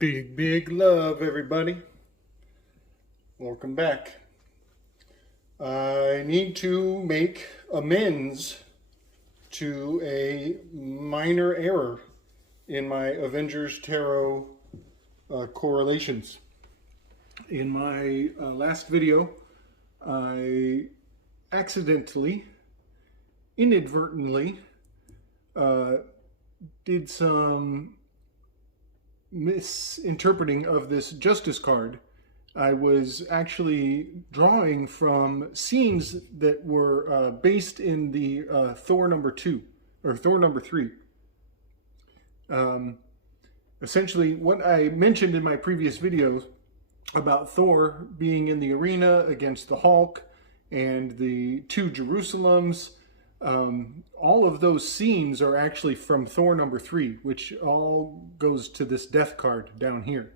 Big love, everybody. Welcome back. I need to make amends to a minor error in my Avengers Tarot correlations. In my last video, I accidentally, inadvertently, did some misinterpreting of this Justice card. I was actually drawing from scenes that were based in the Thor number 2 or Thor number 3. Essentially, what I mentioned in my previous videos about Thor being in the arena against the Hulk and the two Jerusalems, all of those scenes are actually from Thor number 3, which all goes to this death card down here,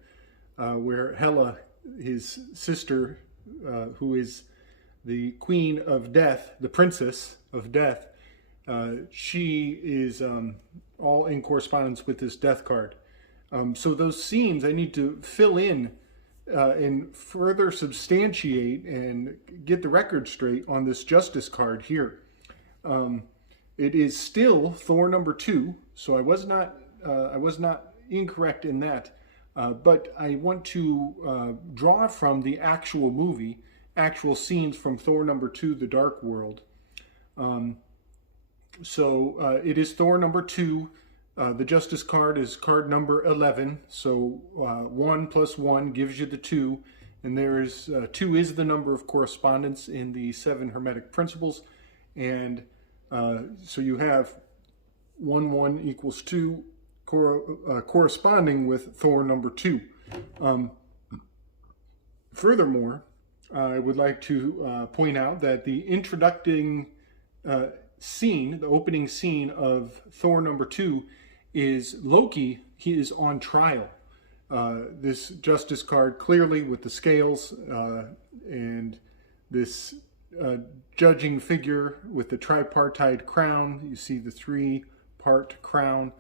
where Hela, his sister, who is the Queen of Death, the Princess of Death, she is all in correspondence with this death card. So those scenes I need to fill in and further substantiate and get the record straight on this Justice card here. It is still Thor number 2, so I was not incorrect in that. But I want to draw from the actual movie, actual scenes from Thor number 2, The Dark World. So it is Thor number 2. The Justice card is card number 11. So 1 plus 1 gives you the 2. And there is 2 is the number of correspondence in the 7 Hermetic Principles. And so you have 1, 1 equals 2, corresponding with Thor number 2. Furthermore, I would like to point out that the introducing scene, the opening scene of Thor number 2, is Loki. He is on trial. This Justice card clearly with the scales and this judging figure with the tripartite crown. You see the 3-part crown.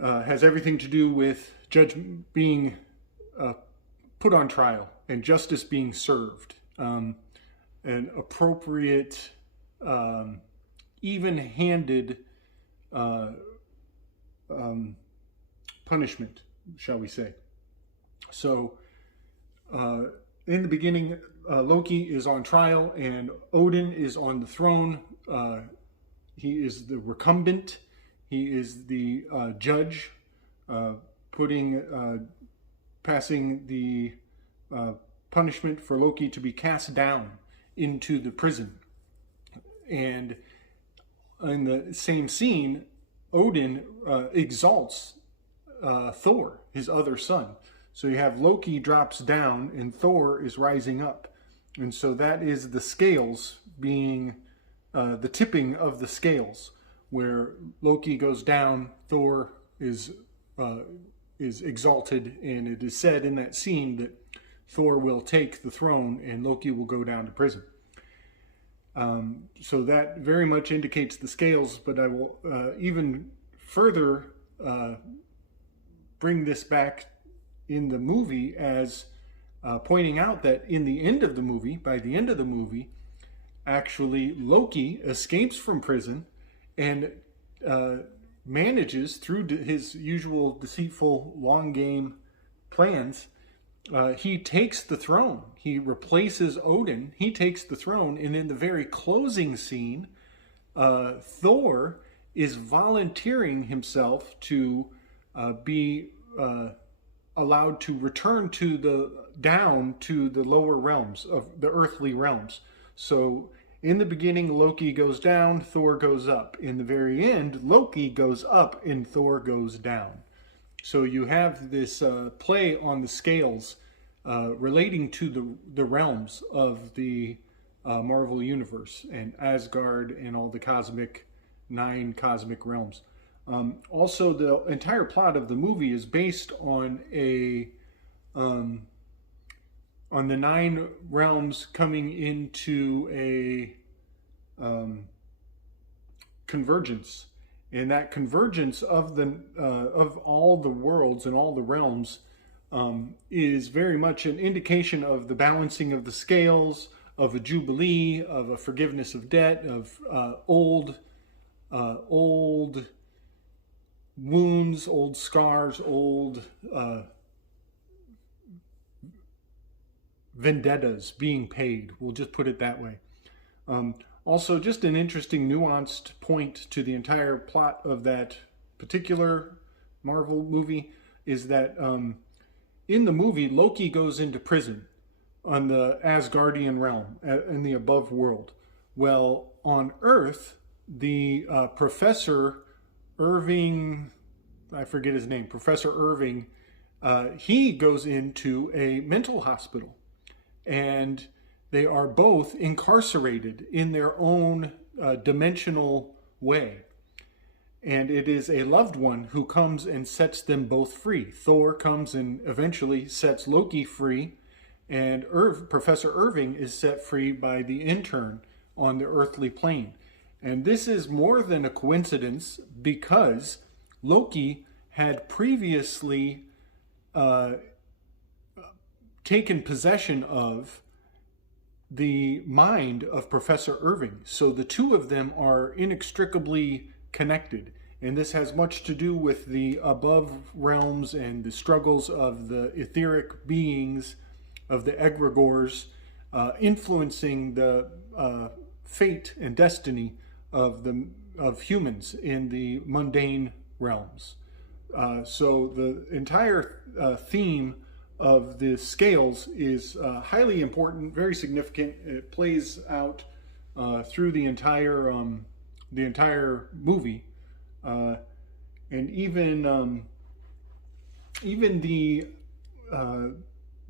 Has everything to do with judge being put on trial and justice being served. An appropriate, even-handed punishment, shall we say. So, in the beginning, Loki is on trial and Odin is on the throne. He is the recumbent. He is the judge, passing the punishment for Loki to be cast down into the prison. And in the same scene, Odin exalts Thor, his other son. So you have Loki drops down and Thor is rising up. And so that is the scales being, the tipping of the scales, where Loki goes down, Thor is exalted, and it is said in that scene that Thor will take the throne and Loki will go down to prison. So that very much indicates the scales, but I will even further bring this back in the movie as pointing out that in the end of the movie, by the end of the movie, actually Loki escapes from prison and manages, through his usual deceitful long game plans, he takes the throne. He replaces Odin. He takes the throne. And in the very closing scene, Thor is volunteering himself to be allowed to return down to the lower realms of the earthly realms. So in the beginning, Loki goes down, Thor goes up. In the very end, Loki goes up and Thor goes down. So you have this play on the scales relating to the realms of the Marvel Universe and Asgard and all the 9 cosmic realms. Also, the entire plot of the movie is based on on the 9 realms coming into a convergence, And that convergence of all the worlds and all the realms is very much an indication of the balancing of the scales, of a jubilee, of a forgiveness of debt, of old wounds, old scars, old vendettas being paid. We'll just put it that way. Also, just an interesting nuanced point to the entire plot of that particular Marvel movie is that in the movie, Loki goes into prison on the Asgardian realm, in the above world. Well, on Earth, the Professor Irving, I forget his name, Professor Irving, he goes into a mental hospital. And they are both incarcerated in their own dimensional way. And it is a loved one who comes and sets them both free. Thor comes and eventually sets Loki free, and Professor Irving is set free by the intern on the earthly plane. And this is more than a coincidence, because Loki had previously taken possession of the mind of Professor Irving. So the two of them are inextricably connected. And this has much to do with the above realms and the struggles of the etheric beings, of the egregores, influencing the fate and destiny of humans in the mundane realms. So the entire theme of the scales is highly important, very significant. It plays out through the entire movie, and even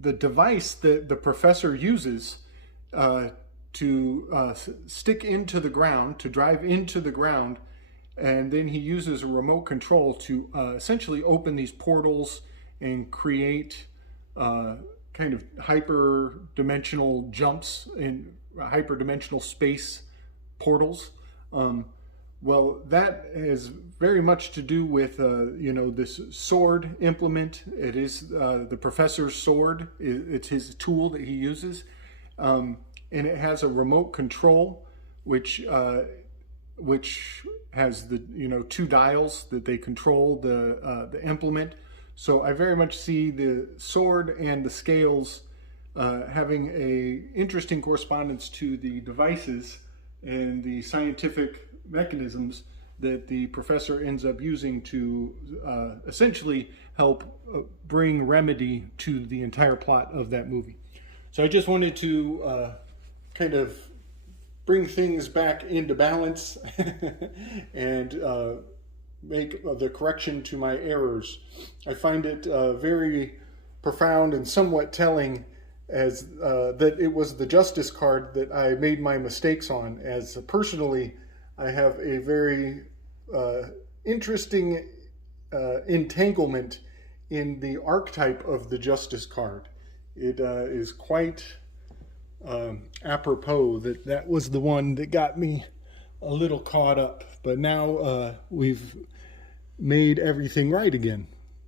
the device that the professor uses to stick into the ground, to drive into the ground, and then he uses a remote control to essentially open these portals and create kind of hyper-dimensional jumps in hyper-dimensional space portals. Well, that has very much to do with, this sword implement. It is the professor's sword. It's his tool that he uses. And it has a remote control, which has the, two dials that they control the implement. So I very much see the sword and the scales having a interesting correspondence to the devices and the scientific mechanisms that the professor ends up using to essentially help bring remedy to the entire plot of that movie. So I just wanted to kind of bring things back into balance and make the correction to my errors. I find it very profound and somewhat telling as that it was the justice card that I made my mistakes on, as personally I have a very interesting entanglement in the archetype of the justice card. It is quite apropos that was the one that got me a little caught up, but now we've made everything right again.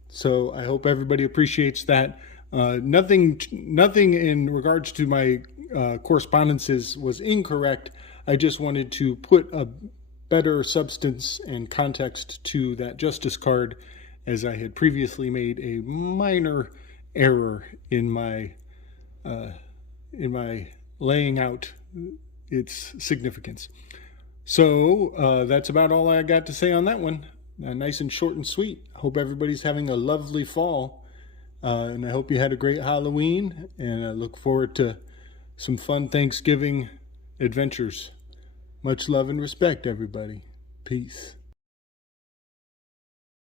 So I hope everybody appreciates that. Nothing in regards to my correspondences was incorrect. I just wanted to put a better substance and context to that justice card, as I had previously made a minor error in my laying out its significance. So that's about all I got to say on that one. Nice and short and sweet. Hope everybody's having a lovely fall, and I hope you had a great Halloween, and I look forward to some fun Thanksgiving adventures. Much love and respect, everybody. Peace.